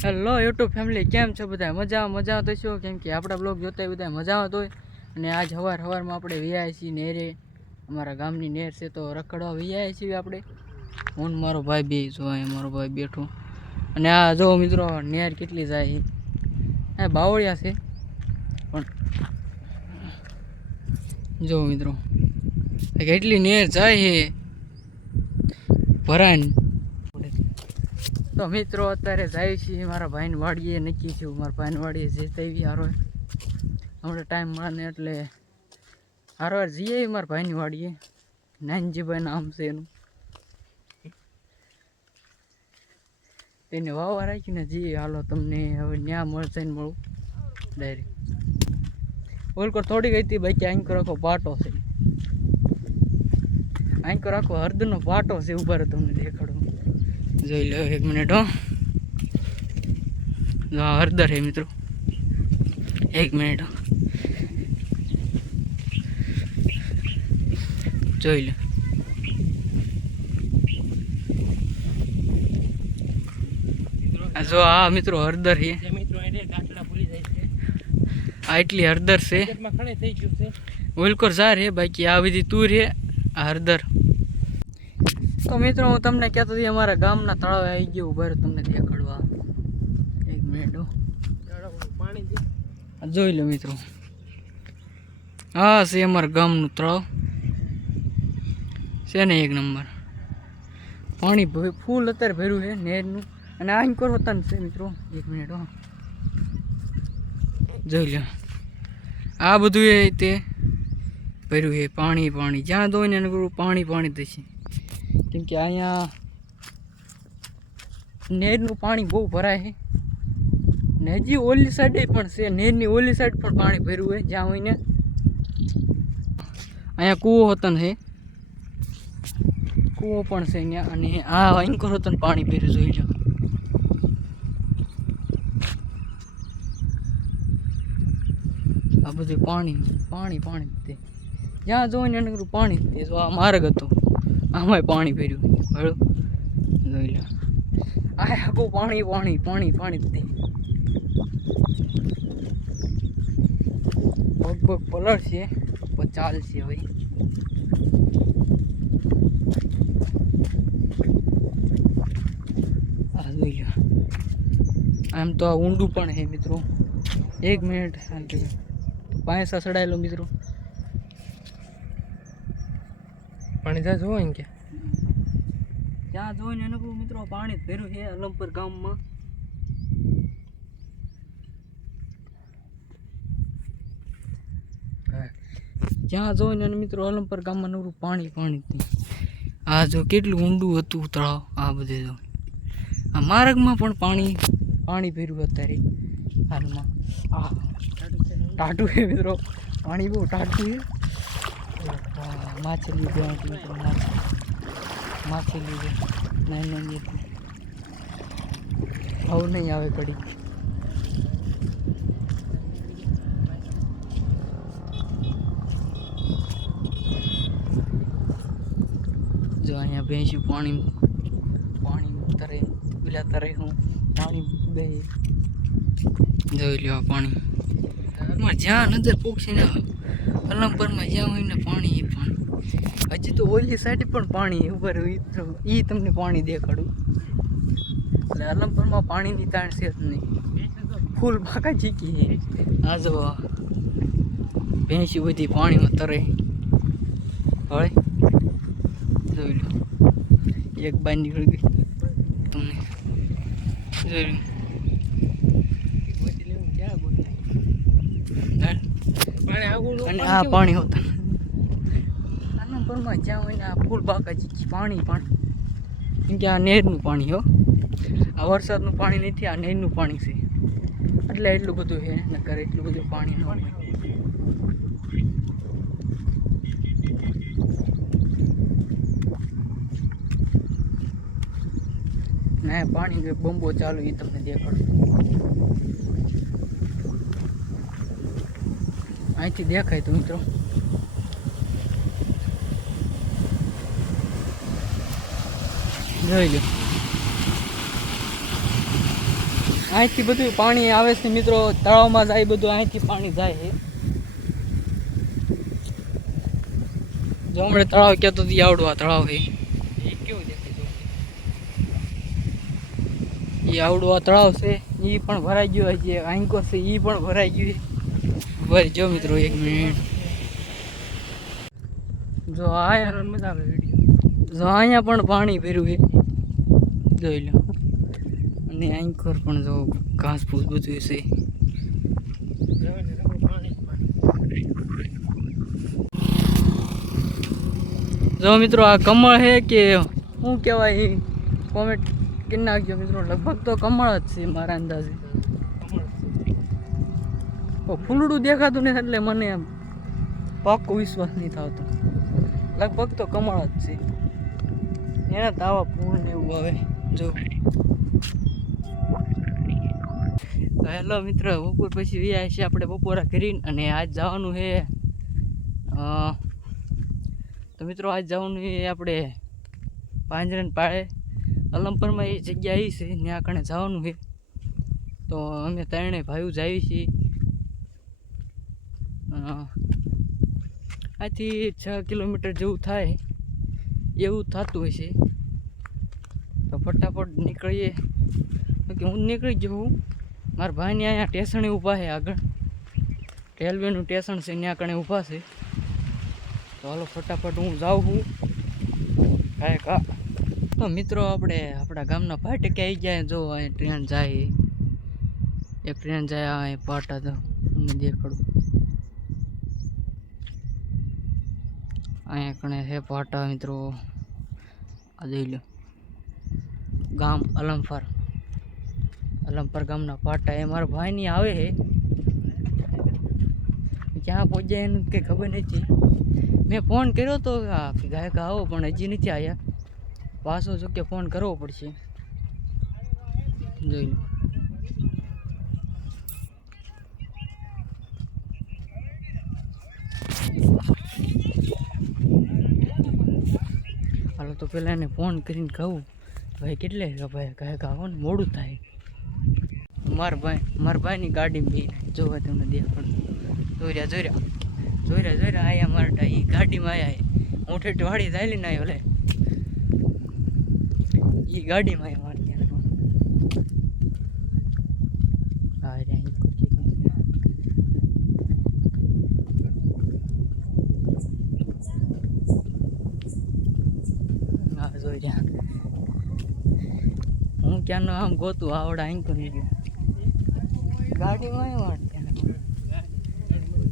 Hello YouTube family, કેમ છો બધા? મજા તો શું, કેમ કે આપણા બ્લોગ જોતા બધા મજા આવતો હોય. અને આજ સવારમાં આપણે વિયા છીએ નેરે. અમારા ગામની નેર છે તો રખડવા વિયા છીએ આપણે. હું મારો ભાઈ બે જો અહીંયા મારો ભાઈ બેઠો. અને આ જો મિત્રો નેર કેટલી જાય એ બાવળિયા છે પણ જો મિત્રો કેટલી નેર જાય છે ભરાઈને. તો મિત્રો અત્યારે જાય છે મારા ભાઈને વાડીએ. નક્કી થયું મારા ભાઈને વાડીએ જે તેવી હારો હમણાં ટાઈમ મળે ને એટલે હારવાર જઈએ મારા ભાઈની વાડીએ. નાનજીભાઈ નામ છે એનું. તેને વાવવા રાખીને જઈએ. હાલો તમને હવે ન્યા મળશે ને મળું ડાયરેક્ટ. ઓલકોર થોડીક હતી બાકી આંકો રાખો પાટો છે. આંકો રાખો હળદરનો પાટો છે. ઉભા રહો તમને દેખાડું. જોઈ લો એક મિનિટ. હો હળદર હે મિત્રો, એક મિનિટ જોઈ લો. જો આ મિત્રો હળદર છે. આ એટલી હળદર છે. ઓલકોર ઝાર હે બાકી આ બધી તુર હે. આ હળદર. તો મિત્રો હું તમને કહેતો હતી અમારા ગામના તળાવે આવી ગયો. ઉભા રહ્યો તમને દેખાડવા. એક મિનિટ જોઈ લો મિત્રો. હા છે અમારા ગામનું તળાવ છે ને એક નંબર. પાણી ફૂલ અત્યારે ભર્યું છે નેરનું. અને આ કરો હતા ને છે મિત્રો. એક મિનિટ જોઈ લો. આ બધું એ તે ભર્યું છે પાણી. જ્યાં જોઈને એને પાણી થશે. કેમ કે અહીંયા નેરનું પાણી બહુ ભરાય છે. ને હજી ઓલી સાઈડે પણ છે. નેરની ઓલી સાઈડ પણ પાણી ભર્યું હોય જ્યાં હોય ને. અહીંયા કૂવો હોતન છે. કૂવો પણ છે અહીંયા. અને આ અંકર હોતન પાણી ભર્યું જોઈ લો. આ બધું પાણી તે જ્યાં જોઈને એને પાણી તે જો આ માર્ગ હતો. આમાંય પાણી ભર્યું હળું જોઈ લો. આ આખું પાણી તે પગ પલળ છે પણ ચાલશે હવે. આ જોઈ લો. આમ તો આ ઊંડું પણ છે મિત્રો. એક મિનિટ પાંચ સડાયેલો મિત્રો. પાણી જ્યાં જોવો ને કે ત્યાં જોઈને એને મિત્રો પાણી ભર્યું છે અલમપર ગામમાં. જ્યાં જોઈને એને મિત્રો અલમપર ગામમાં નવરું પાણી. આ જો કેટલું ઊંડું હતું તળાવ. આ બધે જો આ માર્ગમાં પણ પાણી ભર્યું અત્યારે હાલમાં. આ ટાટું છે મિત્રો. પાણી બહુ ટાટું છે. માછલી ત્યાં મિત્રો માછલી છે નાની હતી. હવે નહીં આવે કડી. જો અહીંયા ભેંસું પાણી તરે પેલા તરે હું પાણી બે જોઈ લો. પાણી જ્યાં નજર પોકશે ને અલમપરમાં જ્યાં હોય ને પાણી હજી તો ઓલી સાઈડ પણ પાણી ઉપર એ તમને પાણી દેખાડું. એટલે અલમપરમાં પાણીની તાણ છે જ નહીં. ફૂલ બાકા ચીકી છે. આ જો ભેંસી બધી પાણીમાં તરે હવે જોઈ લો. એક બાર નીકળી ગઈ તમને જોઈ લો. અને આ પાણી હોતા આનંદપુરમાં જ્યાં હોય ને આ ફૂલ બાકા ચીકી પાણી. કેમ કે આ નેરનું પાણી હો. આ વરસાદનું પાણી નથી, આ નેરનું પાણી છે. એટલે એટલું બધું છે. નકર એટલું બધું પાણી ન હોય. ના પાણી બંબો ચાલુ એ તમને દેખાડું. અહીંથી દેખાય તો મિત્રો. જોઈ લો. અહીંથી બધું પાણી આવે છે મિત્રો, તળાવમાં જાય બધું, અહીંથી પાણી જાય છે. જો હમણાં તળાવ કહેતો હતી આવડું આ તળાવ છે, એ કેવું દેખાય એ આવડું આ તળાવ છે, એ પણ ભરાઈ ગયું. હજી આંકો છે એ પણ ભરાઈ ગયું. ભરી જો મિત્રો 1 મિનિટ. જો આ મજા આવે વિડીયો. જો અહીંયા પણ પાણી ભર્યું છે, જોઈ લો. અને આંકોર પણ જો ઘાસ ફૂસ બધું છે. જો મિત્રો આ કમળ છે કે શું કહેવાય, કોમેન્ટ કરી નાખજો મિત્રો. લગભગ તો કમળ જ છે મારા અંદાજે. ફૂલડું દેખાતું નથી એટલે મને પાક્કો વિશ્વાસ નહીં થતો. લગભગ તો કમળ જ છે. એના તો આવા ફૂલ ને એવું આવે જો. તો હેલો મિત્ર, બપોર પછી વ્યા છે આપણે બપોરા કરીને, અને આજ જવાનું છે તો મિત્રો આજ જવાનું છે આપણે પાંજરાન પાળે. અલમપરમાં એ જગ્યા એ છે, ત્યાં કણે જવાનું છે. તો અમે ત્રણેય ભાઈઓ જઈએ છીએ. આથી 6 કિલોમીટર જેવું થાય એવું થતું હશે. તો ફટાફટ નીકળીએ કે હું નીકળી જાઉં. મારા ભાઈને અહીંયા સ્ટેશને ઊભા છે, આગળ રેલવેનું સ્ટેશન છે ત્યાં કણે ઊભા છે. તો હાલો ફટાફટ હું જાઉં છું કાંઈક. તો મિત્રો આપણે આપણા ગામના ફાટકે આવી ગયા. જો અહીં ટ્રેન જાય, એક ટ્રેન જાય અહીં પાટા. તો તમને દેખાડું, અહીંયા કણે હે પાટા મિત્રો. આ જોઈ લો, ગામ અલમપર ગામના પાટા. એ મારા ભાઈની આવે છે. ક્યાં પહોંચ્યા એનું કંઈ ખબર નથી. મેં ફોન કર્યો તો ગાયક આવો, પણ હજી નથી આવ્યા. પાછો જો કે ફોન કરવો પડશે. જોઈ લો, હાલો તો પેલા એને ફોન કરીને કહું, ભાઈ કેટલે ભાઈ ગાયક આવો ને, મોડું થાય. મારા ભાઈની ગાડી બી જોવા તમને દેખાડું. જોઈ રહ્યા આયા મારા એ ગાડીમાં આયા. હું ઠેઠ વાડી ચાલી ને આવ્યો લે, એ ગાડીમાં આવ્યા મારે ત્યાં. હા રે હા જોઈ રહ્યા. હું ક્યાંનો આમ ગોતું આવડા આંકો નહીં ગયો, ગાડીમાં આવ્યા ત્યાં.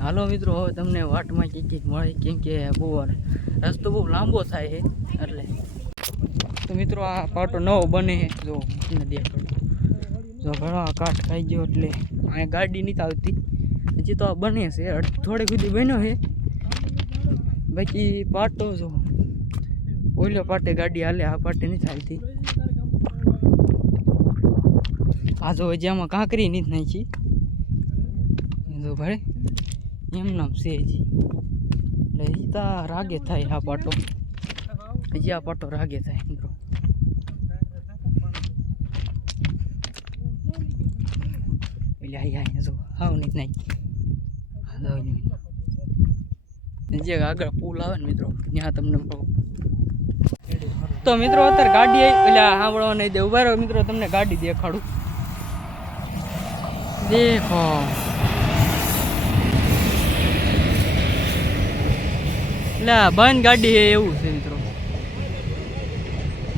હાલો મિત્રો, હવે તમને વાટમાં કંઈક મળે, કેમ કે બહુ રસ્તો બહુ લાંબો થાય છે એટલે. તો મિત્રો આ પાટો નવો બને છે, જો તમને દેખાડું. જો ઘણો કાઠ ખાઈ ગયો એટલે અહીંયા ગાડી નથી આવતી. હજી તો આ બને છે, થોડે સુધી બન્યો છે. બાકી પાટો જો ઓલો પાટે ગાડી હાલે, આ પાટે નથી આવતી. આ જો હજી આમાં કાંકરી નથી નાખી. જો ભાઈ એમ નામ છે હજી, એટલે હજી તો રાગે થાય આ પાટો. હજી આ પાટો રાગે થાય મિત્રો. એટલે અહીંયા જો હાવ નથી નાખી. જે આગળ પુલ આવે ને મિત્રો, ત્યાં તમને તો મિત્રો અત્યારે ગાડી એટલે સાંભળવા નહીં દે. ઉભા રહો મિત્રો, તમને ગાડી દેખાડું. દેખો એટલે બંધ ગાડી છે એવું છે મિત્રો.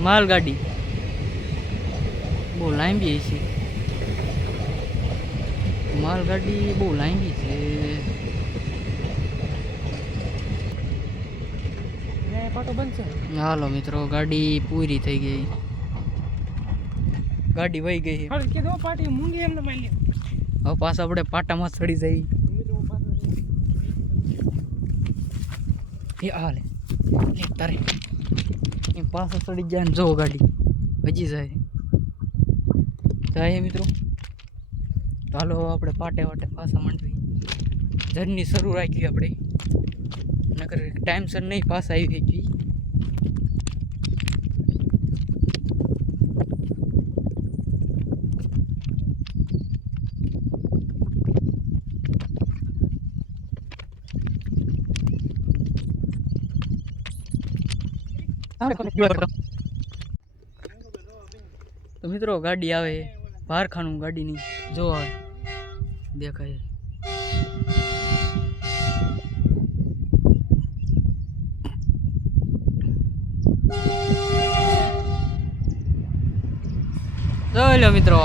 માલ ગાડી બહુ લાંબી છે, માલ ગાડી બહુ લાંબી છે. હાલો મિત્રો, ગાડી પૂરી થઈ ગઈ, ગાડી વહી ગઈ. હવે પાછા આપણે પાટામાં ચડી જઈ. હાલે તારે એ પાછા ચડી જાય ને જો ગાડી હજી જાય મિત્રો. ચાલો આપણે પાટે પાછા માંડવી જર્ની શરૂ રાખી આપણે, નકર ટાઈમસર નહીં પાછા આવી ગઈ. તો મિત્રો ગાડી આવે ભારખાનું ગાડીની જો આવે દેખાય જોઈ લો મિત્રો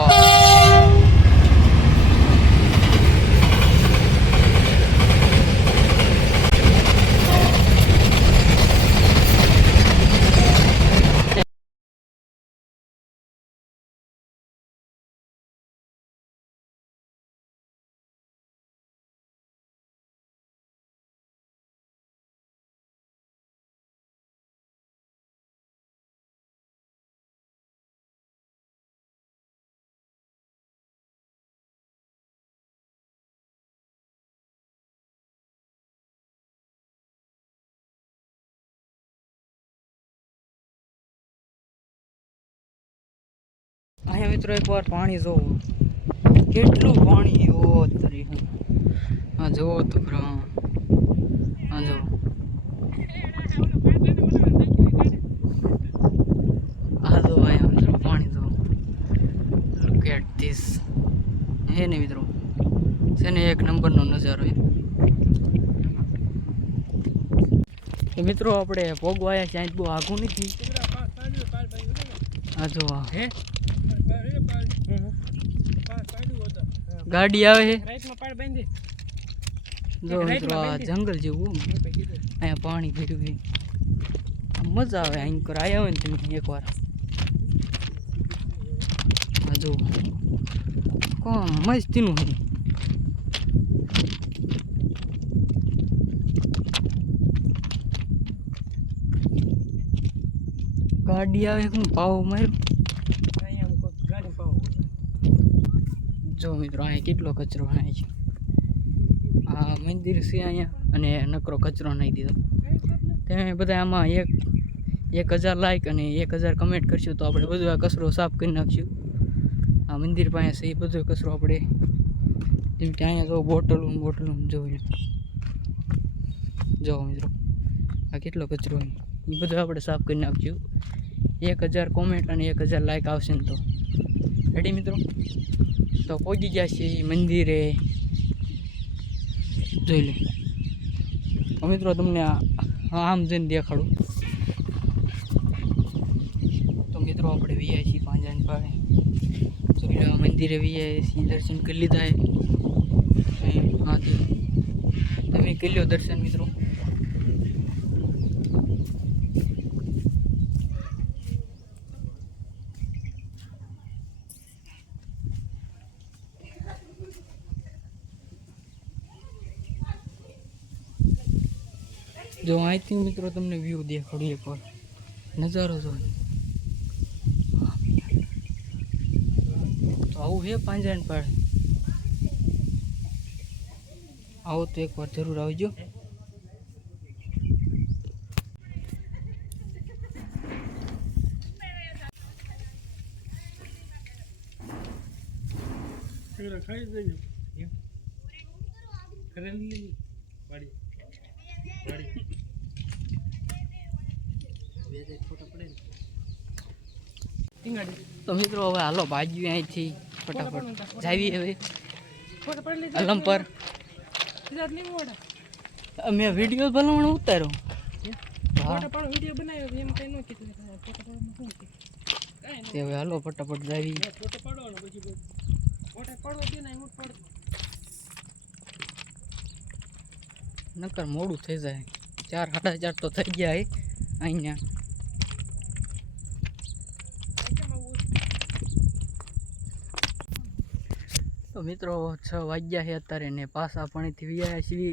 અહીંયા મિત્રો એકવાર પાણી જોવો કેટલું પાણી ઓ તરી હા જોવો તો ખરા હા જો આ જો અહીંયા મિત્રો પાણી જો લુક એટ ધીસ હે ને મિત્રો છે ને એક નંબરનો નજારો એ મિત્રો આપણે ભોગવાયા ત્યાં બહુ આઘું નથી આ જો હે ગાડી આવે છે જો મિત્રો આ જંગલ જેવું અહીંયા પાણી ભર્યું મજા આવે અહીં કર આવ્યા હોય ને તમે એકવાર આ જો કોણ મસ્તીનું હોય ગાડી આવે હું પાવ માર્યો જો મિત્રો અહીંયા કેટલો કચરો નાય છે આ મંદિર છે અહીંયા અને નકરો કચરો નાખી દીધો તમે બધા આમાં 1000 લાઈક અને 1000 કમેન્ટ કરશું તો આપણે બધું આ કચરો સાફ કરી નાખશું આ મંદિર પાસે છે એ બધો કચરો આપણે જેમ કે અહીંયા જો બોટલું જો મિત્રો આ કેટલો કચરો હોય એ બધું આપણે સાફ કરી નાખશું 1000 કોમેન્ટ અને 1000 લાઈક આવશે ને તો રેડી મિત્રો તો પહોંચી ગયા છે મંદિરે જોઈ લે મિત્રો તમને આમ જઈને દેખાડું તો મિત્રો આપણે વીઆઈ છીએ પાંજાની પાડે જોઈ લો મંદિરે વીઆઈ છીએ દર્શન કરી લીધા હા તમે કરી લો દર્શન મિત્રો જો અહીંથી મિત્રો તમને વ્યૂ દેખાડું એકવાર નજારો જો તો આવું હે પાંજરાની પાડે આવો તો એકવાર જરૂર આવજો તો મિત્રો હવે હાલો ભાજી અહીંથી ફટાફટ જાવી હવે અલમ પર મેં વિડીયો બનાવવાનો ઉતાર્યો હવે હાલો ફટાફટ જાવી નકર મોડું થઈ જાય 4 4:30 તો થઈ ગયા અહીંયા તો મિત્રો 6 વાગ્યા છે અત્યારે ને પાછા પાણીથી વિયા છીએ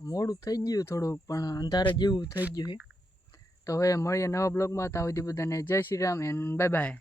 મોડું થઈ ગયું થોડું પણ અંધારા જેવું થઈ ગયું છે તો હવે મળીએ નવા બ્લોગમાં ત્યાં સુધી બધાને જય Shri Ram and bye bye